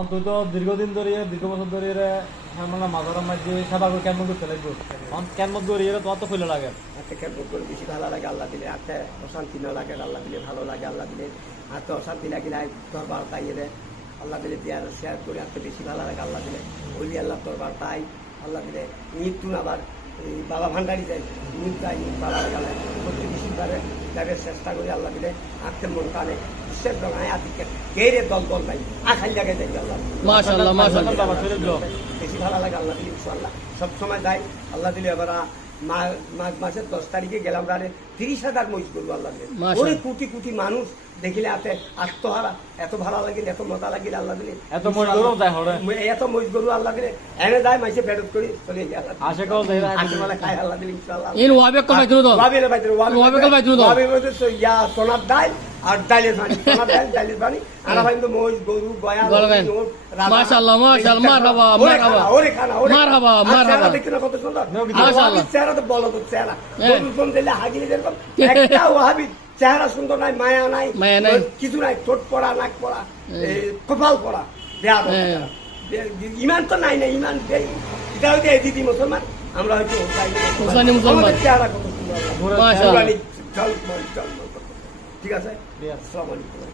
অন্তত দীর্ঘদিন ধরে দীর্ঘ বছর ধরে মানে মাজারের মধ্যে সেবা করে কেমন করতে লাগবে কেমন ধরে তোমার তো ফুলে লাগে হাতে কেমন করে বেশি ভালো লাগে আল্লাহ দিলে, হাতে অশান্তি না লাগে আল্লাহ দিলে, ভালো লাগে আল্লাহ দিলে, হাতে অশান্তি লাগে না দরবার তাইয়ে দেয় আল্লাহ দিলে, দিয়ে আরো শেয়ার করে হাতে বেশি ভালো লাগে আল্লাহ দিলে, ওই আল্লাহ দরবার তাই আল্লাহ দিলে। মৃত্যু আবার এই বাবা ভান্ডারি যায়, মৃত্যু তাই ভালো লাগে আল্লাহ প্রতি বেশিবারে যাদের চেষ্টা করি আল্লাহ দিলে, হাতে মন কানে বিশ্বের জমায় আতিকে কেড়ে দল দল নাই আখাই লাগে যাই আল্লাহ মাশাআল্লাহ মাশাআল্লাহ বেশি ভালো লাগে আল্লাহ দিলে ইনশাআল্লাহ সবসময় যাই আল্লাহ দিলে। এবার মাঘ মাসের 10 তারিখে গেলাম, 30,000 মহিষ গরু আল্লাহ দিলে, ওই কোটি কোটি মানুষ দেখিলে হাতে আত্মহারা এত ভালো লাগিল, এত মজা লাগিল আল্লাহ দিলে, এত মহিষ গরু আল্লাহ দিলে এনে যায় মাইসে ফেরত করি চলে যায় আল্লাহ খায় আল্লাহ দিলে ইনশাআল্লাহ। সোনার ডাল আর ডালের পানি, সোনার ডাল ডালের পানি আর কিন্তু মহিষ গরু গয়া মাশাআল্লাহ মাশাআল্লাহ মারহাবা মারহাবা ওরে খানা ওরে মারহাবা মারহাবা দেখি না কত সুন্দর মাশাআল্লাহ চেহারা তো বলো তো চেহারা গরু কোন দিলে হাগিলে যেরকম একটা ওয়াহাবি চেহারা সুন্দর নাই, মায়া নাই, কিছু নাই, ঠোঁট পড়া, নাক পড়া, কপাল পড়া, ইমান তো নাই না, ইমান এটা হয়তো এই দিদি মুসলমান, আমরা হয়তো মুসলমান, চেহারা কত সুন্দর, ঠিক আছে। আসসালামু আলাইকুম।